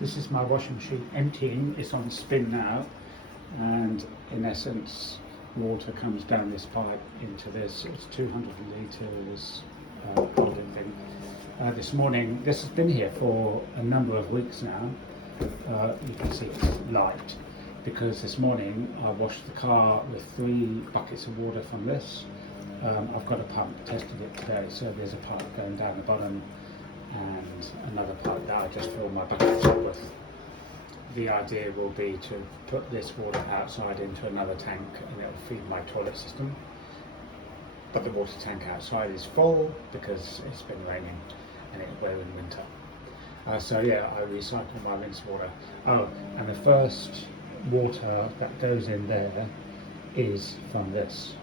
This is my washing machine emptying. It's on spin now, and in essence water comes down this pipe into this. It's 200 litres holding thing. This morning, this has been here for a number of weeks now. You can see it's light because this morning I washed the car with 3 buckets of water from this. I've got a pump, tested it today, so there's a pipe going down the bottom and another pipe that I just fill my buckets up with. The idea will be to put this water outside into another tank and it will feed my toilet system. But the water tank outside is full because it's been raining and we're in winter. So yeah, I recycle my rinse water. Oh, and the first water that goes in there is from this.